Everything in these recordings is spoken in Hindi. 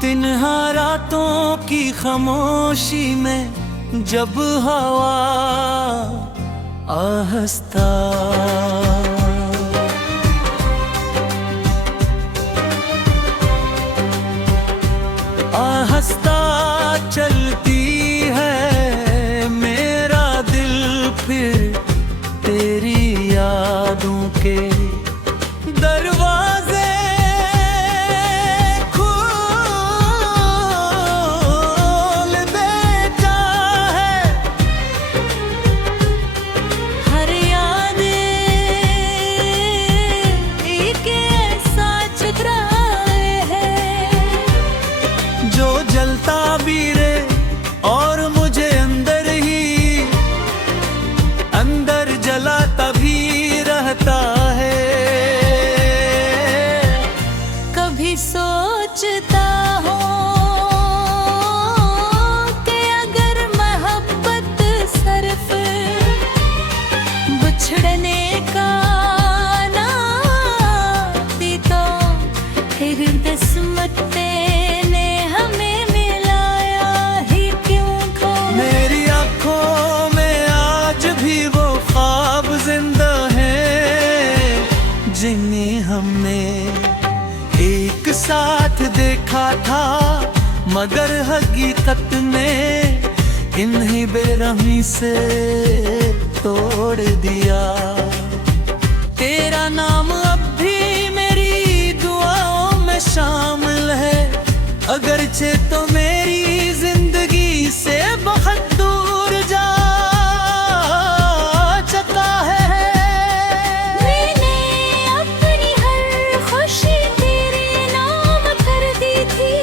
तिन्हा रातों की खामोशी में जब हवा आहिस्ता आहिस्ता चलती है मेरा दिल फिर तेरी यादों के दरवाजे खोल देता है। हर याद एक ऐसा चुराए है जो जलता भी रे और मुझे अंदर ही अंदर जलाता भी रहता है। कभी सोचता हूँ कि अगर मोहब्बत सिर्फ बिछड़ने का नाम थी तो फिर किस्मत ने हमें मिलाया ही क्यों खो। मेरी आँखों में आज भी वो ख्वाब जिंदा हैं जिन्हें हमने एक साथ देखा था, मगर हकीकत ने इन्हीं बेरहमी से तोड़ दिया। तेरा नाम अब भी मेरी दुआओं में शामिल है, अगरचे तो मेरी जिंदगी से बहुत दूर जा चुका है। मैंने अपनी हर खुशी तेरे नाम कर दी थी,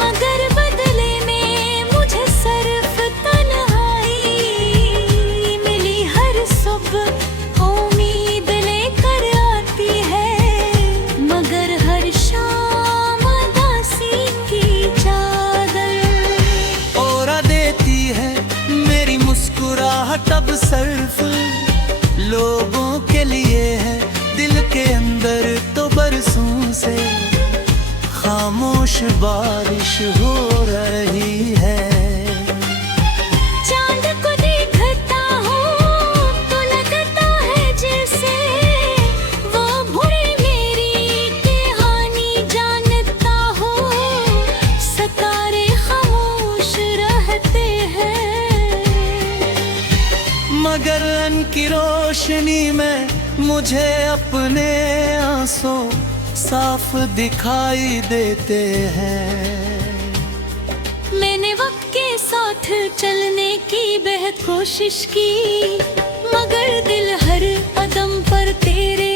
मगर बदले में मुझे सिर्फ तन्हाई मिली। हर सुबह उम्मीद लेकर आती है, मगर हर शाम उदासी की चादर ओरा देती है मेरी मुस्कुराहट अब सिर्फ लोगों के लिए है। दिल के अंदर तो बरसों से खामोश बारिश हो रही है। चांद को देखता हूँ तो लगता है जैसे वो भूरे मेरी कहानी जानता हो। सितारे खामोश रहते हैं, मगर उनकी रोशनी में मुझे अपने आंसू साफ दिखाई देते हैं। मैंने वक्त के साथ चलने की बेहद कोशिश की, मगर दिल हर कदम पर तेरे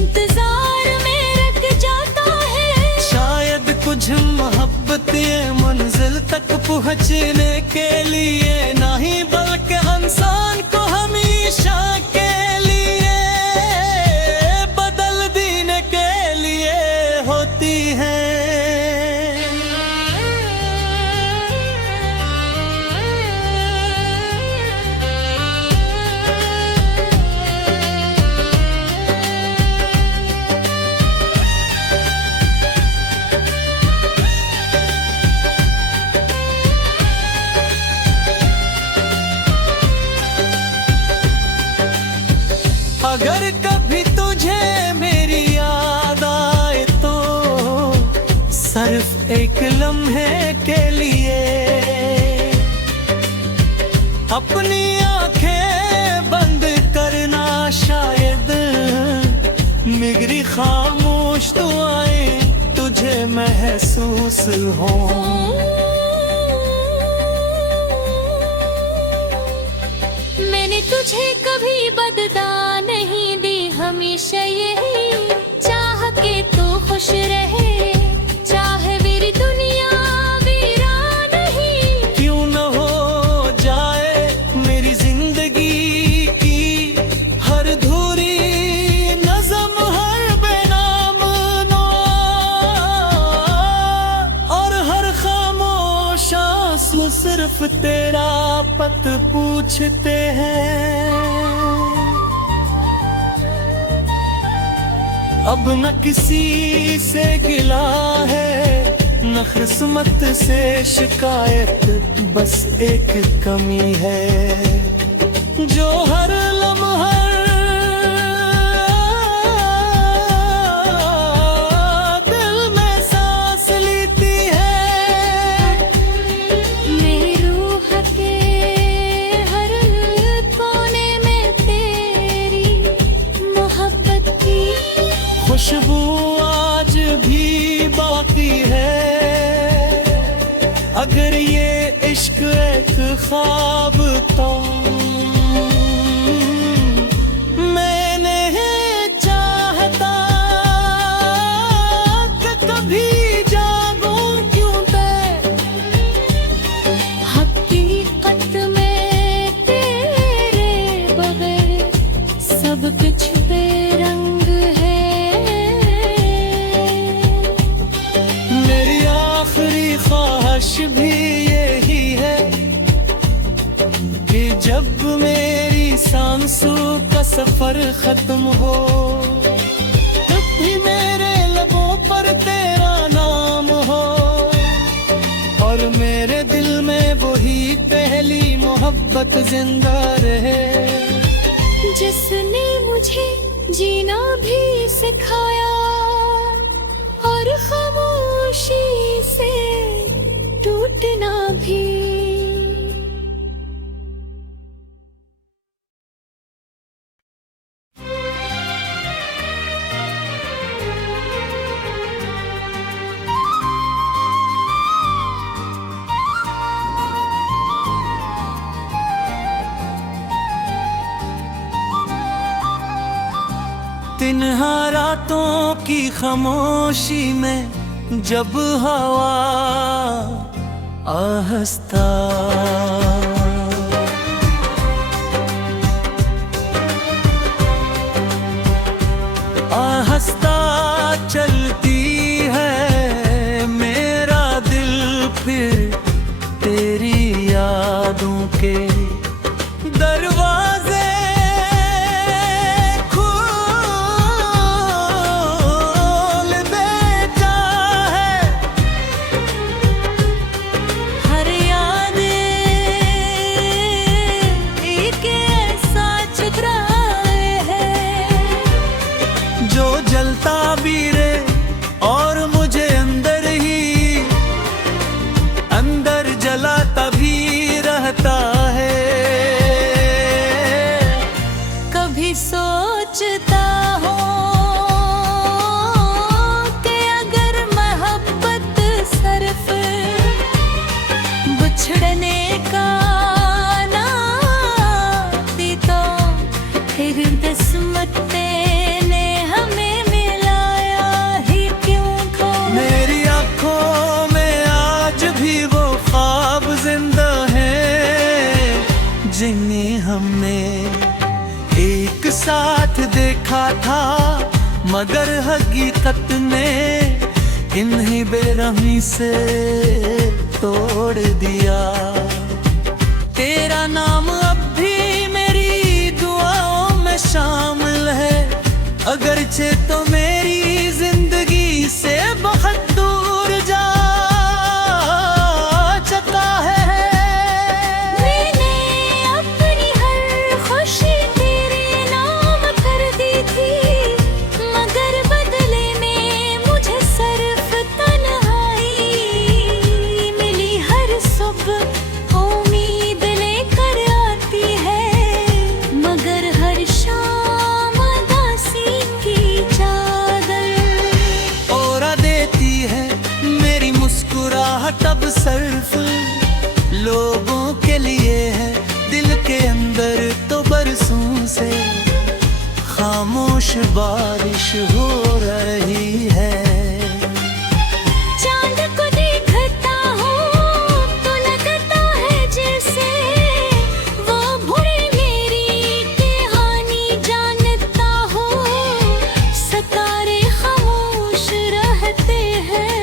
इंतजार में रख जाता है। शायद कुछ मोहब्बत ये मंजिल तक पहुँचने के लिए नहीं, बल्कि इंसान को हमेशा के लिए बदल देने के लिए होती है। अगर कभी तुझे मेरी याद आए तो सिर्फ एक लम्हे के लिए अपनी आंखें बंद करना। शायद मेरी खामोश दुआएं तुझे महसूस हो। मैंने तुझे कभी बदला नहीं दी, हमेशा यही चाह के तू खुश रहे, चाहे मेरी दुनिया वीरान ही क्यों न हो जाए मेरी जिंदगी की हर धूरी नज़म, हर बेनाम नवा और हर खामोश आंसू सिर्फ तेरा पत पूछते हैं। अब न किसी से गिला है न किस्मत से शिकायत, बस एक कमी है जो हर लम्हा दिल में सांस लेती है। मेरी रूह के हर कोने में तेरी मोहब्बत की खुशबू आज भी बाकी है। अगर ये इश्क एक ख्वाब तो मैंने चाहता कि कभी जागूं क्यों मैं। हकीकत में तेरे बगैर सब कुछ बेरंग है। मेरी आखिरी ख्वाहिश भी यही है कि जब मेरी सांसों का सफर खत्म हो, तब भी मेरे लबों पर तेरा नाम हो और मेरे दिल में वही पहली मोहब्बत जिंदा रहे। जिसने मुझे जीना भी सिखाया और खामोशी से टूटना भी। तिन्हा रातों की खामोशी में जब हवा आहस्ता आहस्ता चलती है, मेरा दिल फिर तेरी यादों के दरवाजे और मुझे अंदर ही अंदर जलाता भी रहता है। कभी सोचता हूँ कि अगर मोहब्बत सिर्फ बिछड़ने का नाम थी तो फिर किस्मत ने हमें मिलाया ही क्यों खो। मेरी आँखों में आज भी वो ख्वाब जिंदा हैं जिन्हें हमने एक साथ देखा था, मगर हकीकत में इन्हीं बेरहमी से तोड़ दिया। तेरा नाम अब भी मेरी दुआओं में शामिल है, अगरचे तो मेरी जिंदगी से बहुत दूर जा चुका है। मैंने अपनी हर खुशी तेरे नाम कर दी थी, मगर बदले में मुझे सिर्फ तन्हाई मिली। हर सुबह उम्मीद लेकर आती है, मगर हर शाम उदासी की चादर ओरा देती है। मेरी मुस्कुराहट अब सिर्फ लोगों के लिए है, दिल के अंदर तो बरसों से खामोश बारिश हो रही है। चांद को देखता हूँ तो लगता है जैसे वो भूले मेरी कहानी जानता हूँ। सितारे खामोश रहते हैं,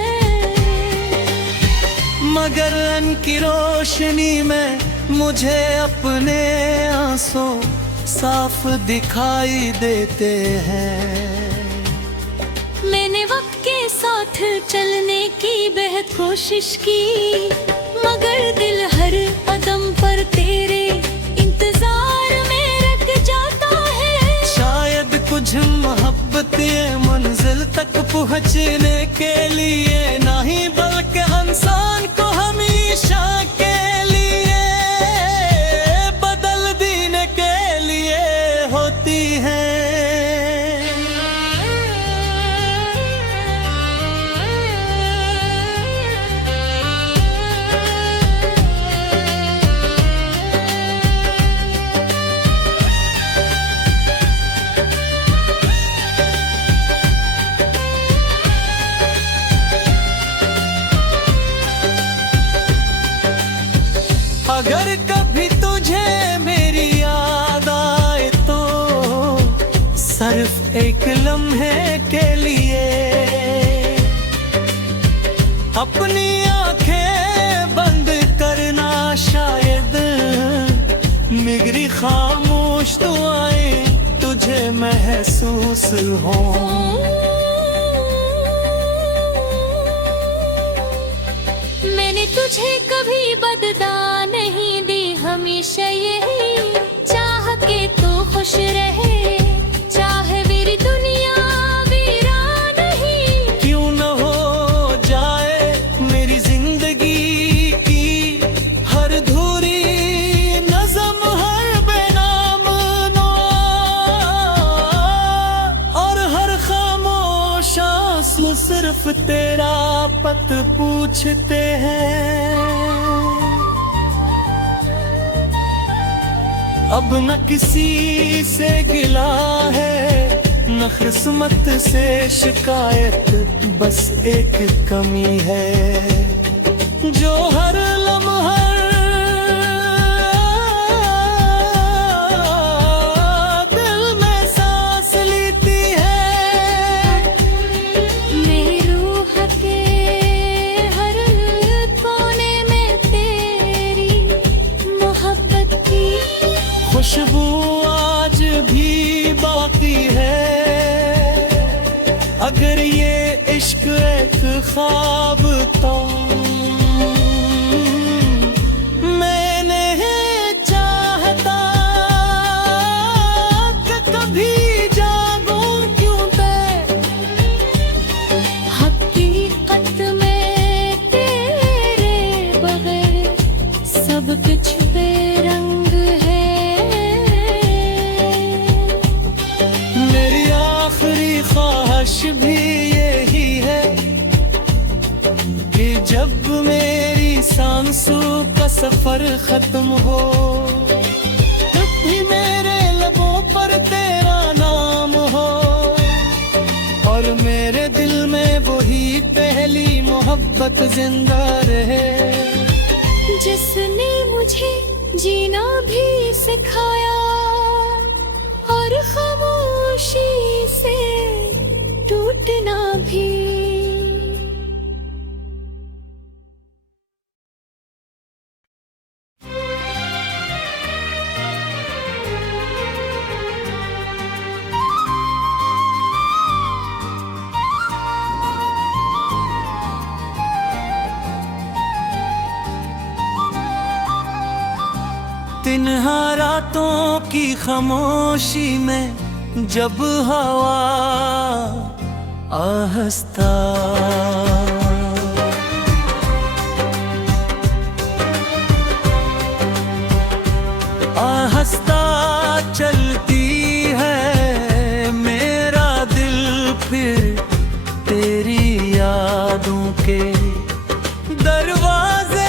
मगर उनकी रोशनी में मुझे अपने आंसू साफ दिखाई देते हैं। मैंने वक्त के साथ चलने की बहस बेहद कोशिश की, मगर दिल हर कदम पर तेरे इंतजार में रख जाता है। शायद कुछ मोहब्बत ये मंजिल तक पहुँचने के लिए नहीं, बल्कि इंसान को हमेशा के लिए बदल देने के लिए होती है। अगर कभी तुझे मेरी याद आए तो सिर्फ एक लम्हे के लिए अपनी आंखें बंद करना, शायद मेरी खामोश दुआएं तुझे महसूस हो। मैंने तुझे कभी बददा नहीं दी, हमेशा यही चाह के तू खुश रहे, चाहे मेरी दुनिया वीरान ही क्यों न हो जाए मेरी जिंदगी की हर धूरी नज़म, हर बेनाम नवा और हर खामोश आंसू सिर्फ तेरा पत पूछते हैं। अब न किसी से गिला है, न किस्मत से शिकायत, बस एक कमी है जो हर लम्हा दिल में सांस लेती है। मेरी रूह के हर कोने में तेरी मोहब्बत की खुशबू आज भी बाकी है। अगर ये इश्क एक ख्वाब तो मैंने चाहता कि कभी जागूं क्यों मैं, हकीकत में तेरे बगैर सब कुछ बेरंग है। मेरी आखिरी ख्वाहिश भी यही है कि जब मेरी सांसों का सफर खत्म हो, तब भी मेरे लबों पर तेरा नाम हो और मेरे दिल में वही पहली मोहब्बत जिंदा रहे, जिसने मुझे जीना भी सिखाया और खामोशी से टूटना भी। तिन्हा रातों की खामोशी में जब हवा आहस्ता आहस्ता चलती है, मेरा दिल फिर तेरी यादों के दरवाजे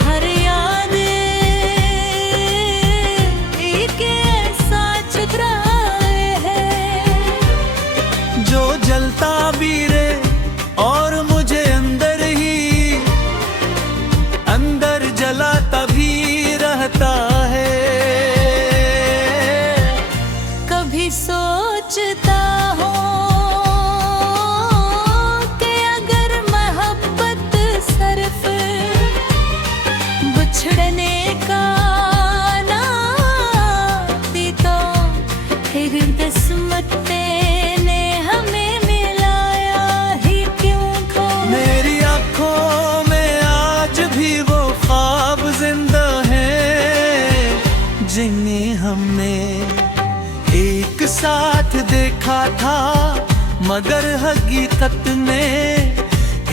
हर याद हमने एक साथ देखा था, मगर हकीकत ने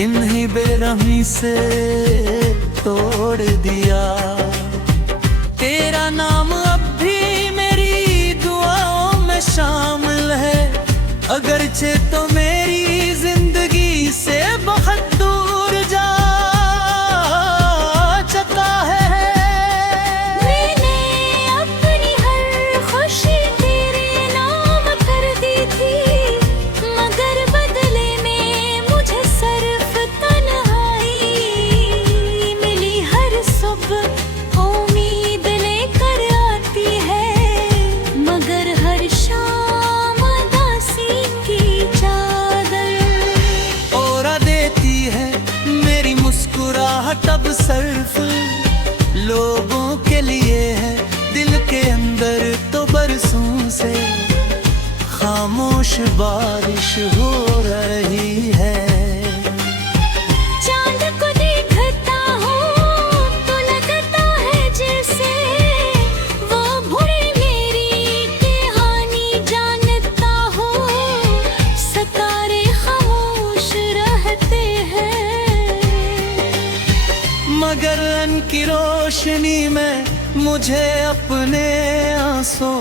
इन्हीं बेरहमी से तोड़ दिया। तेरा नाम अब भी मेरी दुआओं में शामिल है, अगरचे तो मेरी जिंदगी से बहुत दूर जा चुका है। मैंने अपनी हर खुशी तेरे नाम कर दी थी, मगर बदले में मुझे सिर्फ तन्हाई मिली। हर सुबह उम्मीद लेकर आती है, मगर हर शाम उदासी की चादर ओरा देती है मेरी मुस्कुराहट अब सिर्फ लोगों के लिए है। दिल के अंदर तो बरसों से खामोश बारिश हो रही है। चांद को देखता हूँ तो लगता है जैसे वो भूल मेरी कहानी जानता हूँ। सितारे खामोश रहते हैं, मगर उनकी रोशनी में मुझे अपने आंसू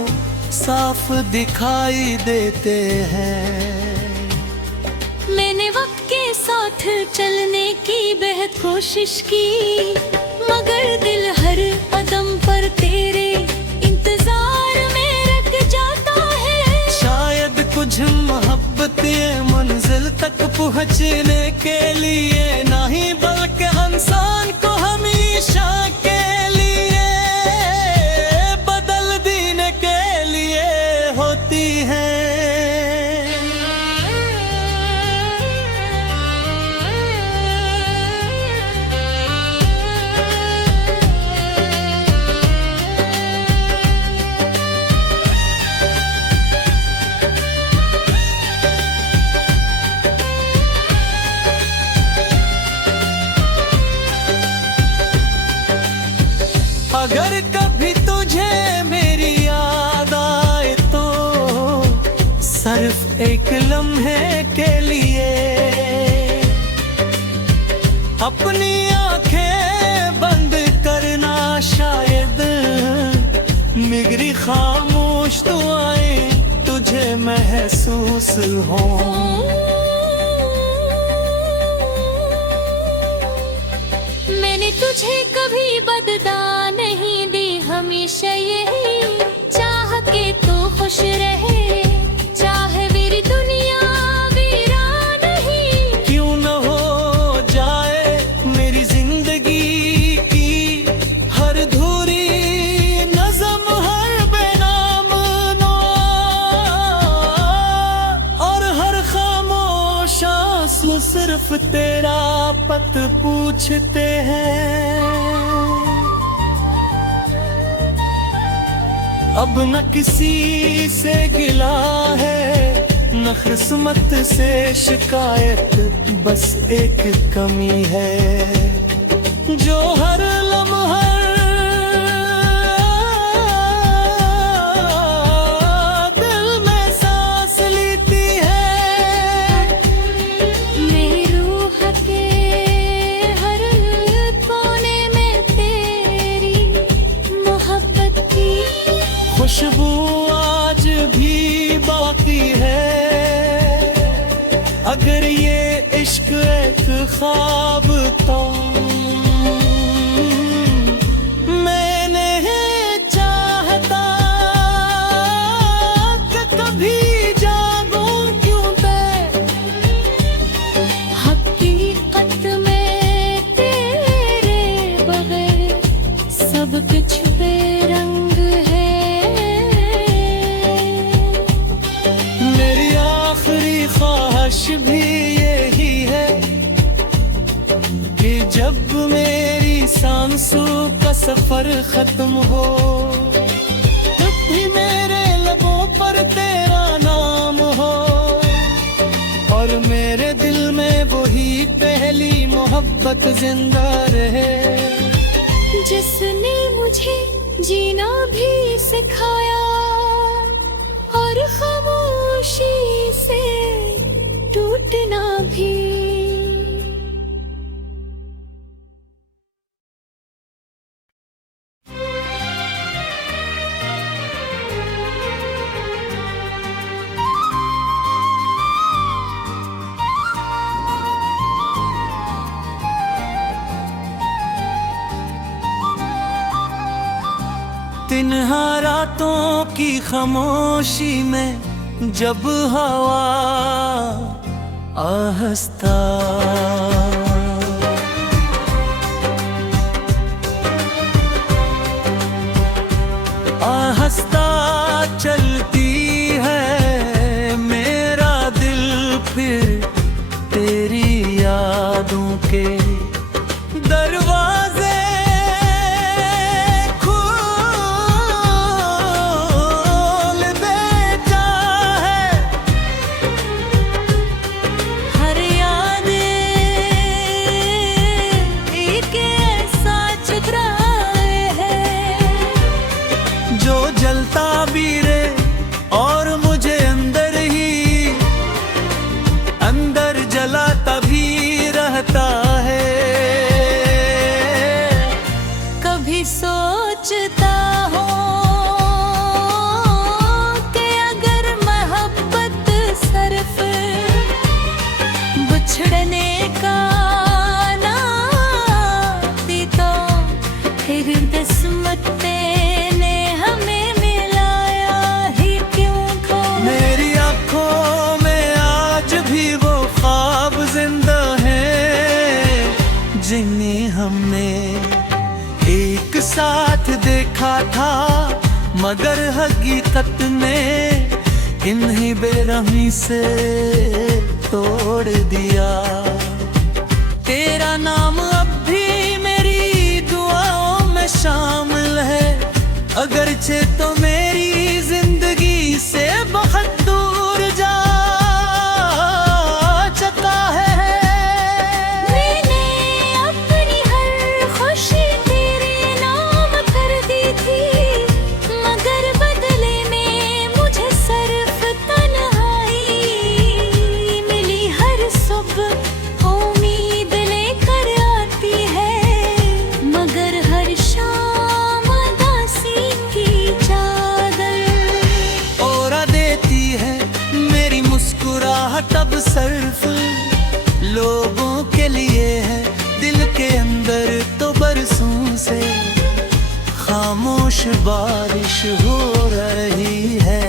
साफ दिखाई देते हैं। मैंने वक्त के साथ चलने की बेहद कोशिश की, मगर दिल हर कदम पर तेरे इंतजार में रख जाता है। शायद कुछ मोहब्बतें मंजिल तक पहुँचने के लिए नहीं, बल्कि इंसान को हमेशा के लिए बदल देने के लिए होती है। अगर कभी तुझे मेरी याद आए तो सिर्फ एक लम्हे के लिए अपनी आंखें बंद करना। शायद मेरी खामोश दुआएं तुझे महसूस हो। मैंने तुझे कभी बददा नहीं दी, हमेशा यही चाह के तू खुश रहे, चाहे मेरी दुनिया वीरान ही क्यों न हो जाए मेरी जिंदगी की हर धूरी नज़म, हर बेनाम नवा और हर खामोश आंसू सिर्फ तेरा पत पूछते हैं। अब न किसी से गिला है, न किस्मत से शिकायत, बस एक कमी है जो हर लम्हा दिल में सांस लेती है। मेरी रूह के हर कोने में तेरी मोहब्बत की खुशबू आज भी बाकी है। अगर ये इश्क एक ख्वाब तो मैंने चाहता कि कभी जागूं क्यों मैं। हकीकत में तेरे बगैर सब कुछ बेरंग है। मेरी आखिरी ख्वाहिश भी यही है कि जब मेरी सांसों का सफर खत्म हो, तब भी मेरे लबों पर तेरा नाम हो और मेरे दिल में वही पहली मोहब्बत जिंदा रहे। जिसने मुझे जीना भी सिखाया और खामोशी से टूटना भी। तिन्हा रातों की खामोशी में जब हवा आहस्ता आहस्ता चलती है, मेरा दिल फिर तेरी यादों के दरवाजे और मुझे अंदर ही अंदर जलाता भी रहता है। कभी सोचता हूँ कि अगर मोहब्बत सिर्फ बिछड़ने का ना थी तो फिर किस्मत ने हमें जिन्हें हमने एक साथ देखा था, मगर हकीकत में इन्हें बेरहमी से तोड़ दिया। तेरा नाम अब भी मेरी दुआओं में शामिल है, अगरचे तो मेरी जिंदगी से बहुत दूर जा चुका है। तब सिर्फ लोगों के लिए है, दिल के अंदर तो बरसों से खामोश बारिश हो रही है।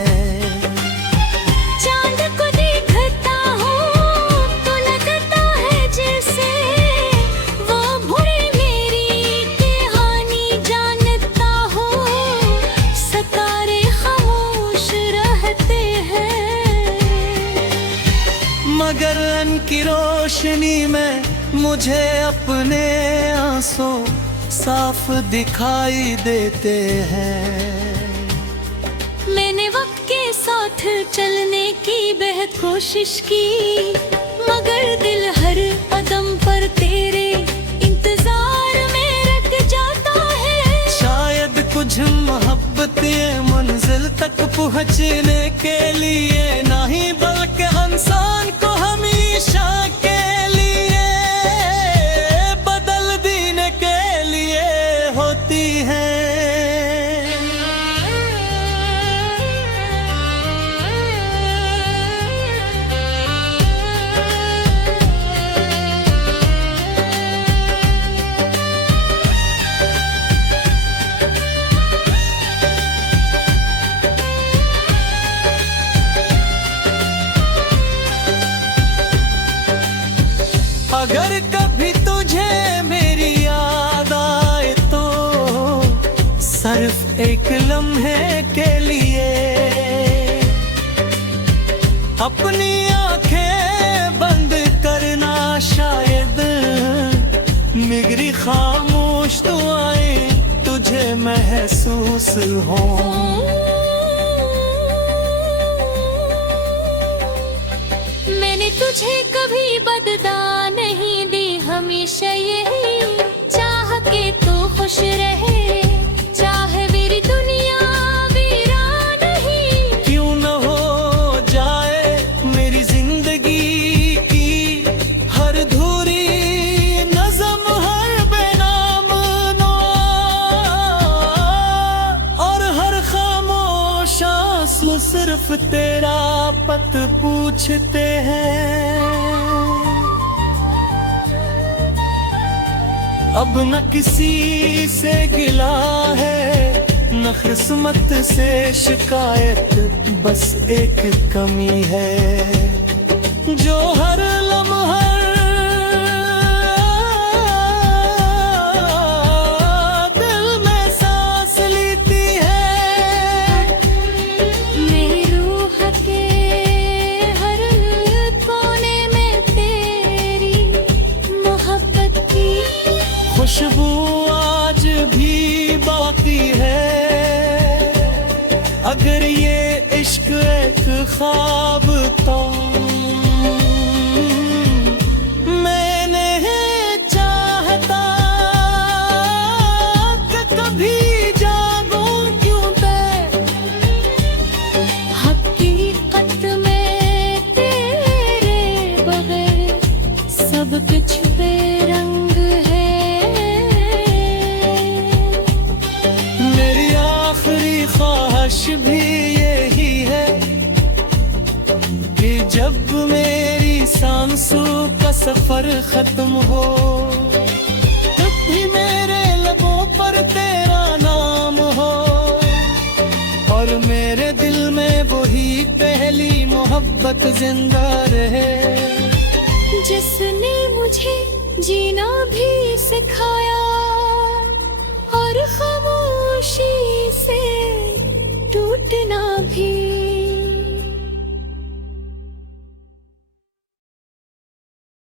चांद को देखता हूँ तो लगता है जैसे वो भूरे मेरी कहानी जानता हो। सितारे खामोश रहते हैं, मगर उनकी रोशनी में मुझे अपने आंसू साफ दिखाई देते हैं। मैंने वक्त के साथ चलने की बेहद कोशिश की, मगर दिल हर कदम पर तेरे इंतजार में रख जाता है। शायद कुछ मोहब्बतें मंजिल तक पहुँचने के लिए नहीं, बल्कि इंसान को हमेशा के लिए बदल देने के लिए होती है। अगर कभी तुझे मेरी याद आए तो सिर्फ एक लम्हे के लिए अपनी आंखें बंद करना, शायद मेरी खामोश दुआएं तुझे महसूस हो। मैंने तुझे कभी बददा नहीं दी, हमेशा यही चाह के तू खुश रहे, चाहे मेरी सिर्फ तेरा पत पूछते हैं। अब न किसी से गिला है न किस्मत से शिकायत, बस एक कमी है जो हर लम्हा दिल में सांस लेती है। मेरी रूह के हर कोने में तेरी मोहब्बत की खुशबू आज भी बाकी है। अगर ये इश्क एक ख्वाब तो मैंने चाहता कि कभी जागूं क्यों तय। हकीकत में तेरे बगैर सब कुछ बेरंग है। मेरी आखिरी ख्वाहिश भी यही है कि जब मेरी सांसों का सफर खत्म हो, तब भी मेरे लबों पर तेरा नाम हो और मेरे दिल में वही पहली मोहब्बत जिंदा रहे। जिसने मुझे जीना भी सिखाया और खामोशी से टूटना भी।